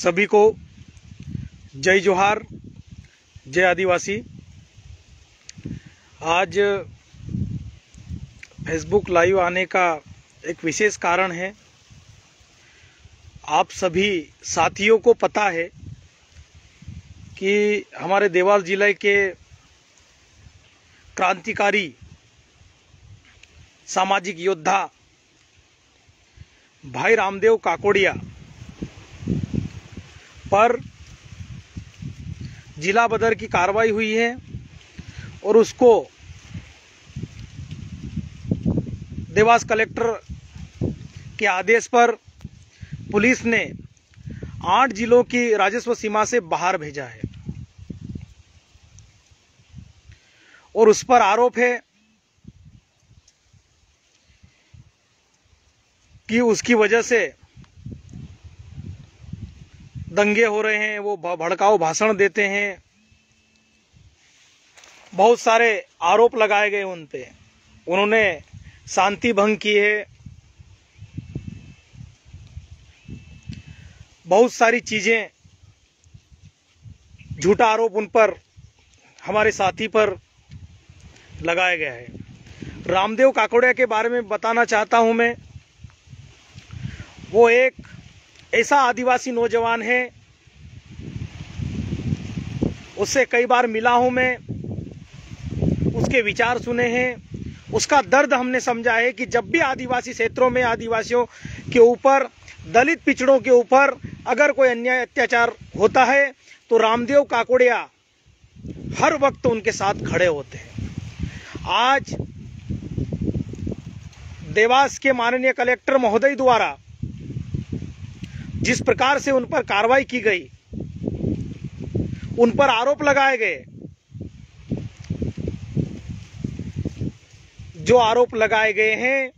सभी को जय जोहार, जय आदिवासी। आज फेसबुक लाइव आने का एक विशेष कारण है। आप सभी साथियों को पता है कि हमारे देवास जिले के क्रांतिकारी सामाजिक योद्धा भाई रामदेव काकोड़िया पर जिला बदर की कार्रवाई हुई है और उसको देवास कलेक्टर के आदेश पर पुलिस ने 8 जिलों की राजस्व सीमा से बाहर भेजा है और उस पर आरोप है कि उसकी वजह से दंगे हो रहे हैं, वो भड़काऊ भाषण देते हैं, बहुत सारे आरोप लगाए गए उन पे। उन्होंने शांति भंग की है, बहुत सारी चीजें, झूठा आरोप उन पर, हमारे साथी पर लगाया गया है। रामदेव काकोड़िया के बारे में बताना चाहता हूं मैं। वो एक ऐसा आदिवासी नौजवान है, उससे कई बार मिला हूं मैं, उसके विचार सुने हैं, उसका दर्द हमने समझा है कि जब भी आदिवासी क्षेत्रों में आदिवासियों के ऊपर, दलित पिछड़ों के ऊपर अगर कोई अन्याय अत्याचार होता है तो रामदेव काकोड़िया हर वक्त उनके साथ खड़े होते हैं। आज देवास के माननीय कलेक्टर महोदय द्वारा जिस प्रकार से उन पर कार्रवाई की गई, उन पर आरोप लगाए गए, जो आरोप लगाए गए हैं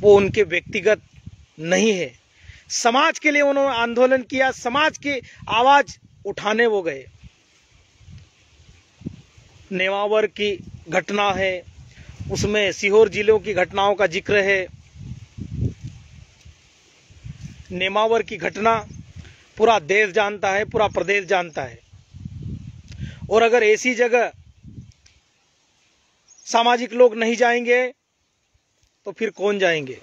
वो उनके व्यक्तिगत नहीं है। समाज के लिए उन्होंने आंदोलन किया, समाज की आवाज उठाने वो गए। नेमावर की घटना है, उसमें सीहोर जिलों की घटनाओं का जिक्र है। नेमावर की घटना पूरा देश जानता है, पूरा प्रदेश जानता है। और अगर ऐसी जगह सामाजिक लोग नहीं जाएंगे तो फिर कौन जाएंगे।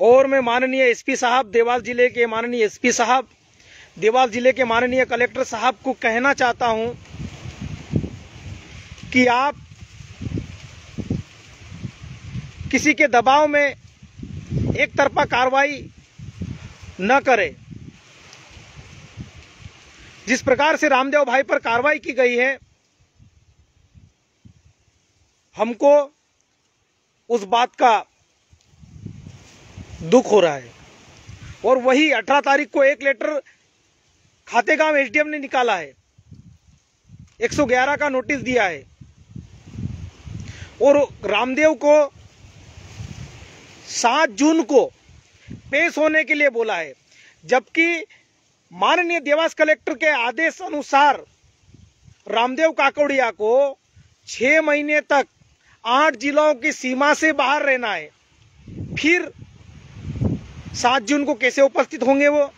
और मैं माननीय एसपी साहब, देवास जिले के माननीय एसपी साहब, देवास जिले के माननीय कलेक्टर साहब को कहना चाहता हूं कि आप किसी के दबाव में एक तरफा कार्रवाई न करें। जिस प्रकार से रामदेव भाई पर कार्रवाई की गई है, हमको उस बात का दुख हो रहा है। और वही 18 तारीख को एक लेटर खातेगांव एसडीएम ने निकाला है, 111 का नोटिस दिया है और रामदेव को 7 जून को पेश होने के लिए बोला है। जबकि माननीय देवास कलेक्टर के आदेश अनुसार रामदेव काकोड़िया को 6 महीने तक 8 जिलों की सीमा से बाहर रहना है। फिर 7 जून को कैसे उपस्थित होंगे वो?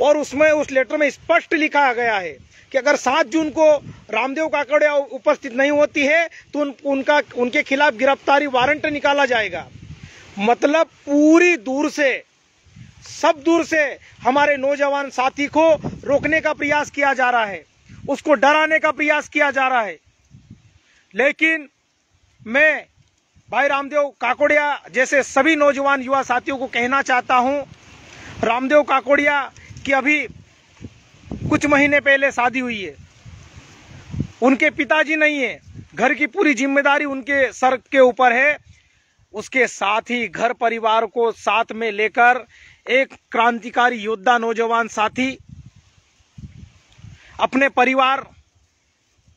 और उसमें, उस लेटर में स्पष्ट लिखा गया है कि अगर 7 जून को रामदेव काकोड़िया उपस्थित नहीं होती है तो उनके खिलाफ गिरफ्तारी वारंट निकाला जाएगा। मतलब पूरी दूर से, सब दूर से हमारे नौजवान साथी को रोकने का प्रयास किया जा रहा है, उसको डराने का प्रयास किया जा रहा है। लेकिन मैं भाई रामदेव काकोड़िया जैसे सभी नौजवान युवा साथियों को कहना चाहता हूं, रामदेव काकोड़िया की अभी कुछ महीने पहले शादी हुई है, उनके पिताजी नहीं है, घर की पूरी जिम्मेदारी उनके सर के ऊपर है। उसके साथ ही घर परिवार को साथ में लेकर एक क्रांतिकारी योद्धा नौजवान साथी अपने परिवार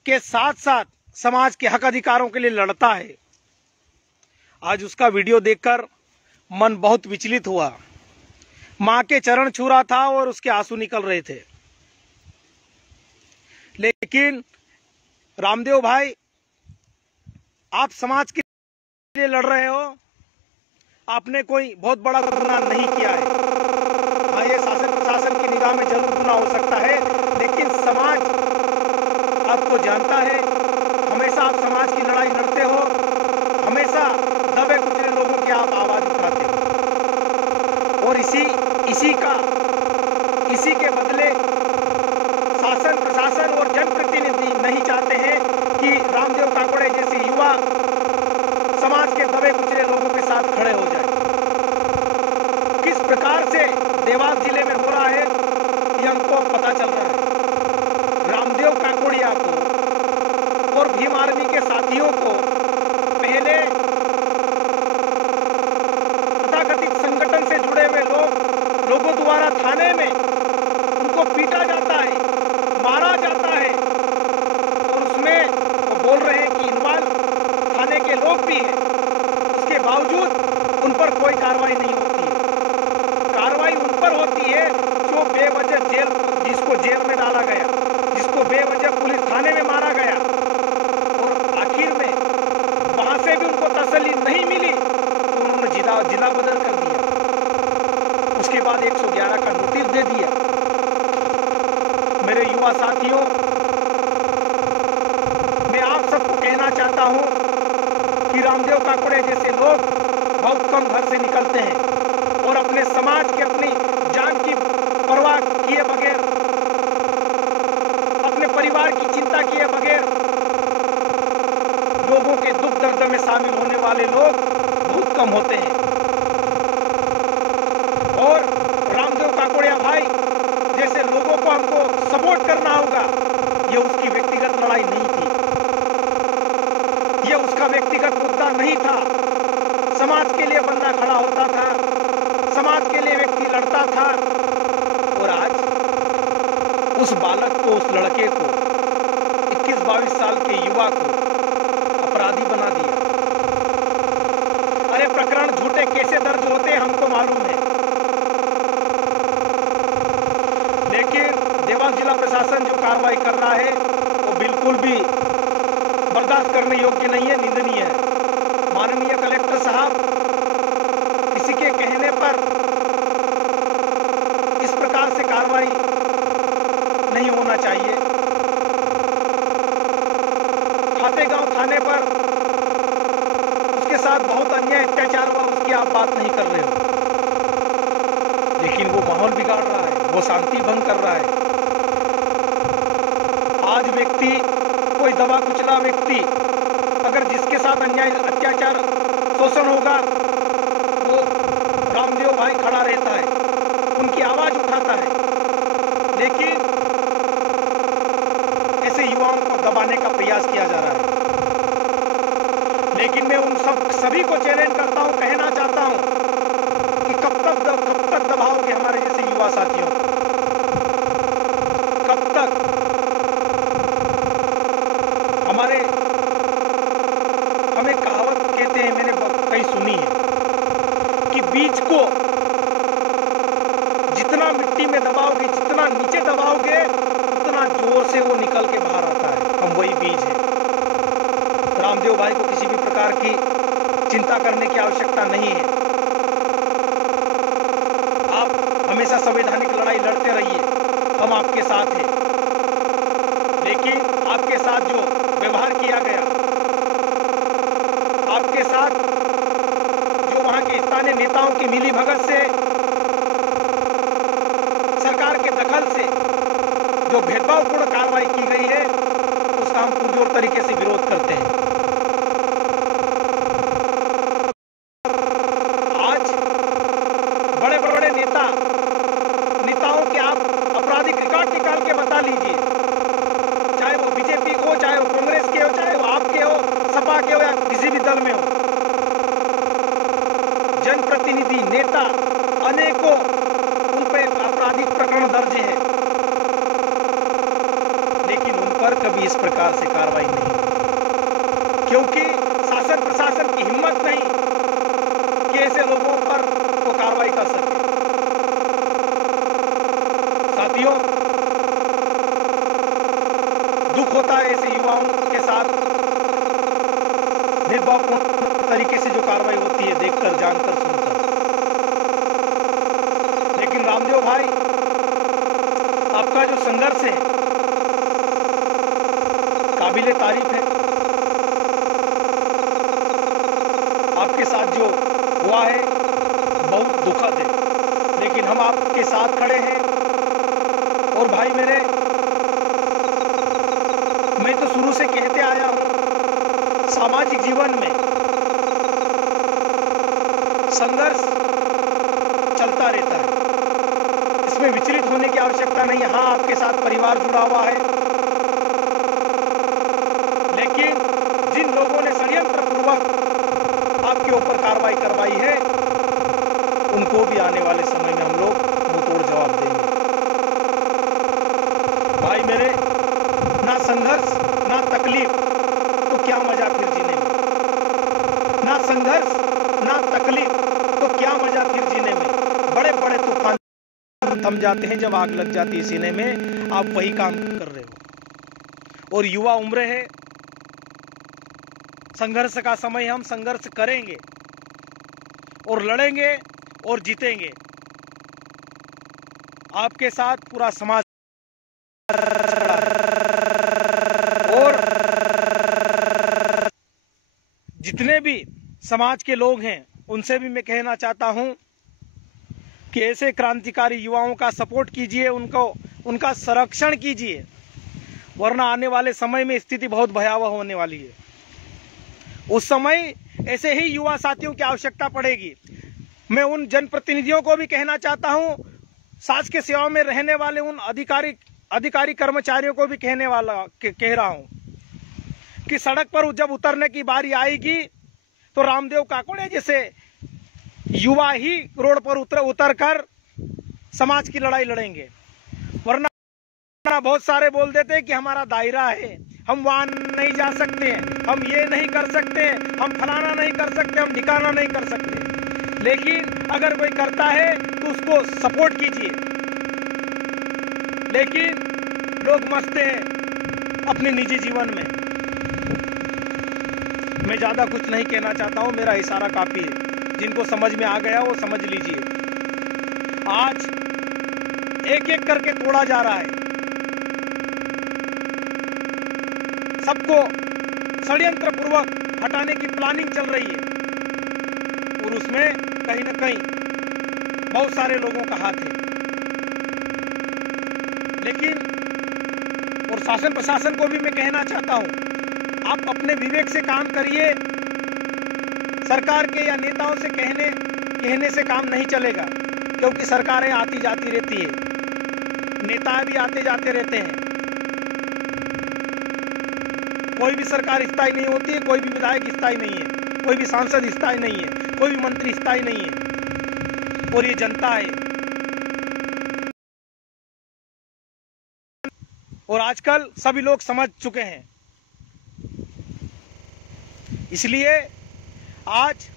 के साथ साथ समाज के हक अधिकारों के लिए लड़ता है। आज उसका वीडियो देखकर मन बहुत विचलित हुआ। मां के चरण छू रहा था और उसके आंसू निकल रहे थे। लेकिन रामदेव भाई, आप समाज के लिए लड़ रहे हो, आपने कोई बहुत बड़ा गुनाह नहीं किया है। हाँ, ये शासन प्रशासन की निगाह में जरूर गुनाह हो सकता है, लेकिन समाज आपको जानता है। हमेशा आप समाज की लड़ाई लड़ते हो, हमेशा दबे कुचले लोगों की आप आवाज उठाते हो, और इसी के बदले शासन प्रशासन और जनप्रतिनिधि नहीं चाहते हैं कि रामदेव काकोड़े जैसे युवा समाज के दबे कुचले लोगों के साथ खड़े हो जाए। किस प्रकार से देवास जिले में हो रहा है ये हमको पता चल रहा है। रामदेव काकोड़िया को और भीम आर्मी के साथियों को पहले तथाकथित संगठन से जुड़े हुए लोगों द्वारा थाने में उनको पीटा जाता है, मारा जाता है, और उसमें वो बोल रहे हैं कि इन्वॉल्व थाने के लोग भी हैं। उसके बावजूद उन पर कोई कार्रवाई नहीं होती है। कार्रवाई उन पर होती है जो बेवजह जिसको जेल में डाला गया, जिसको बेवजह पुलिस थाने में मारा गया, और आखिर में वहां से भी उनको तसल्ली नहीं मिली तो उन्होंने जिला बदल कर दिया। उसके बाद 111 का नोटिस दे दिया। मेरे युवा साथियों, मैं आप सबको कहना चाहता हूं कि रामदेव काकोड़े जैसे लोग बहुत कम घर से निकलते हैं और अपने समाज के, अपनी जान की परवाह किए बगैर, अपने परिवार की चिंता किए बगैर लोगों के दुख दर्द में शामिल होने वाले लोग बहुत कम होते हैं। और रामदेव काकोड़िया भाई जैसे लोगों को हमको सपोर्ट करना होगा। ये उसकी व्यक्तिगत लड़ाई नहीं थी, ये उसका व्यक्तिगत मुद्दा नहीं था। समाज के लिए बंदा खड़ा होता था, समाज के लिए व्यक्ति लड़ता था, और आज उस बालक को, उस लड़के को, 21-22 साल के युवा को अपराधी बना दिया। अरे प्रकरण झूठे कैसे दर्ज होते हैं हमको मालूम है, लेकिन देवास जिला प्रशासन जो कार्रवाई कर रहा है वो बिल्कुल भी बर्दाश्त करने योग्य नहीं है, निंदनीय है। माननीय कलेक्टर साहब, किसी के कहने पर इस प्रकार से कार्रवाई नहीं होना चाहिए। खातेगांव थाने पर उसके साथ बहुत अन्याय अत्याचार हुआ, उसकी आप बात नहीं कर रहे हो, लेकिन वो माहौल बिगाड़ रहा है, वो शांति भंग कर रहा है। आज व्यक्ति, कोई दबा कुचला व्यक्ति अगर जिसके साथ अन्याय अत्याचार शोषण होगा, वो रामदेव भाई खड़ा रहता है, उनकी आवाज उठाता है, लेकिन ऐसे युवाओं को दबाने का प्रयास किया जा रहा है। लेकिन मैं उन सभी को चैलेंज करता हूं, कहना चाहता हूं कि कब तक दबाओगे हमारे जैसे युवा साथियों, कब तक? हमें कहावत कहते हैं, मैंने कहीं सुनी है कि बीज को जितना मिट्टी में दबाओगे, जितना नीचे दबाओगे, उतना जोर से वो निकल के बाहर आता है। हम वही बीज है। रामदेव भाई को किसी भी प्रकार की चिंता करने की आवश्यकता नहीं है। आप हमेशा संवैधानिक लड़ाई लड़ते रहिए, हम आपके साथ हैं। लेकिन आपके साथ जो व्यवहार किया गया, आपके साथ जो वहां के स्थानीय नेताओं की मिलीभगत से, सरकार के दखल से जो भेदभावपूर्ण कार्रवाई की गई है, उसका हम पुरजोर तरीके से विरोध करते हैं। आज बड़े बड़े नेताओं के आप आपराधिक रिकॉर्ड निकाल के बता लीजिए, चाहे वो बीजेपी हो, चाहे वो कांग्रेस के हो, चाहे वो आपके हो, सपा के हो, या किसी भी दल में हो। जनप्रतिनिधि, नेता अनेकों उन पर आपराधिक प्रकरण दर्ज है, लेकिन उन पर कभी इस प्रकार से कार्रवाई नहीं, क्योंकि शासन प्रशासन की हिम्मत नहीं कि ऐसे लोगों पर वो कार्रवाई कर सके। साथियों, दुख होता है ऐसे युवाओं के साथ निर्भावपूर्ण तरीके से जो कार्रवाई होती है, देखकर, जानकर, सुनकर। संघर्ष है, काबिले तारीफ है। आपके साथ जो हुआ है बहुत दुखद है, लेकिन हम आपके साथ खड़े हैं। और भाई मेरे, मैं तो शुरू से कहते आया हूं, सामाजिक जीवन में संघर्ष चलता रहता है, इसमें विचलित होने की आवश्यकता नहीं है। हाँ, आपके साथ परिवार जुड़ा हुआ है, लेकिन जिन लोगों ने षड्यंत्र पूर्वक आपके ऊपर कार्रवाई करवाई है, उनको भी आने वाले समय में हम लोग मुंहतोड़ जवाब देंगे। भाई मेरे, ना संघर्ष ना तकलीफ, तो क्या मजा फिर जीने में। ना संघर्ष ना तकलीफ, तो क्या मजा फिर जीने में। बड़े बड़े तूफान थम जाते हैं जब आग लग जाती है सीने में। आप वही काम कर रहे हो और युवा उम्र है, संघर्ष का समय। हम संघर्ष करेंगे और लड़ेंगे और जीतेंगे। आपके साथ पूरा समाज और जितने भी समाज के लोग हैं, उनसे भी मैं कहना चाहता हूं कि ऐसे क्रांतिकारी युवाओं का सपोर्ट कीजिए, उनका संरक्षण कीजिए, वरना आने वाले समय में स्थिति बहुत भयावह होने वाली है। उस समय ऐसे ही युवा साथियों की आवश्यकता पड़ेगी। मैं उन जनप्रतिनिधियों को भी कहना चाहता हूं, समाज के सेवा में रहने वाले उन अधिकारी कर्मचारियों को भी कह रहा हूं कि सड़क पर जब उतरने की बारी आएगी तो रामदेव काकोड़े जैसे युवा ही रोड पर उतर कर समाज की लड़ाई लड़ेंगे। वरना बहुत सारे बोल देते हैं कि हमारा दायरा है, हम वहां नहीं जा सकते, हम ये नहीं कर सकते, हम फलाना नहीं कर सकते, हम ठिकाना नहीं कर सकते। लेकिन अगर कोई करता है तो उसको सपोर्ट कीजिए। लेकिन लोग मस्त हैं अपने निजी जीवन में। मैं ज्यादा कुछ नहीं कहना चाहता हूं, मेरा इशारा काफी है। जिनको समझ में आ गया वो समझ लीजिए। आज एक एक करके तोड़ा जा रहा है, सबको षड्यंत्र पूर्वक हटाने की प्लानिंग चल रही है और उसमें कहीं न कहीं बहुत सारे लोगों का हाथ है। लेकिन और शासन प्रशासन को भी मैं कहना चाहता हूं, आप अपने विवेक से काम करिए। सरकार के या नेताओं से कहने से काम नहीं चलेगा, क्योंकि सरकारें आती जाती रहती है, नेता भी आते जाते रहते हैं। कोई भी सरकार स्थायी नहीं होती है, कोई भी विधायक स्थायी नहीं है, कोई भी सांसद स्थायी नहीं है, कोई भी मंत्री स्थायी नहीं है। और ये जनता है। और आजकल सभी लोग समझ चुके हैं। इसलिए आज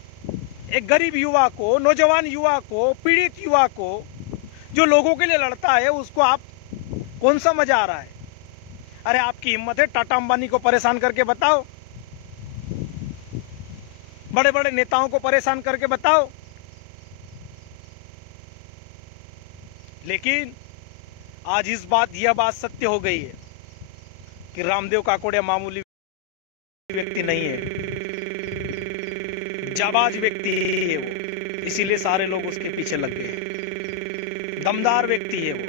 एक गरीब युवा को, नौजवान युवा को, पीड़ित युवा को, जो लोगों के लिए लड़ता है, उसको आप कौन सा मजा आ रहा है? अरे आपकी हिम्मत है टाटा अंबानी को परेशान करके बताओ, बड़े बड़े नेताओं को परेशान करके बताओ। लेकिन आज यह बात सत्य हो गई है कि रामदेव काकोड़िया मामूली व्यक्ति नहीं है, जाबाज व्यक्ति है वो। इसीलिए सारे लोग उसके पीछे लग गए। दमदार व्यक्ति है वो।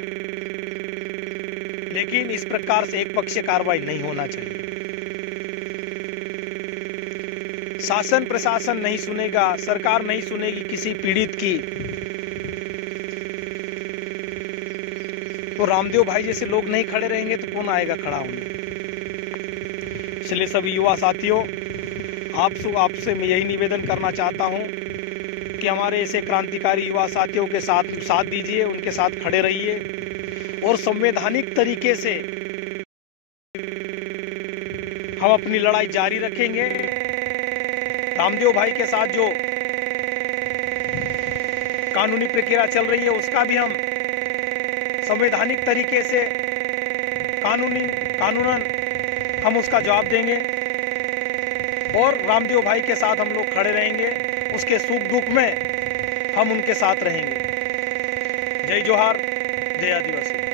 लेकिन इस प्रकार से एक पक्षीय कार्रवाई नहीं होना चाहिए। शासन प्रशासन नहीं सुनेगा, सरकार नहीं सुनेगी किसी पीड़ित की, तो रामदेव भाई जैसे लोग नहीं खड़े रहेंगे तो कौन आएगा खड़ा होने। इसलिए सभी युवा साथियों, आपसे मैं यही निवेदन करना चाहता हूं कि हमारे ऐसे क्रांतिकारी युवा साथियों के साथ दीजिए, उनके साथ खड़े रहिए और संवैधानिक तरीके से हम अपनी लड़ाई जारी रखेंगे। रामदेव भाई के साथ जो कानूनी प्रक्रिया चल रही है उसका भी हम संवैधानिक तरीके से कानूनन हम उसका जवाब देंगे और रामदेव भाई के साथ हम लोग खड़े रहेंगे। उसके सुख दुख में हम उनके साथ रहेंगे। जय जोहार, जय आदिवासी।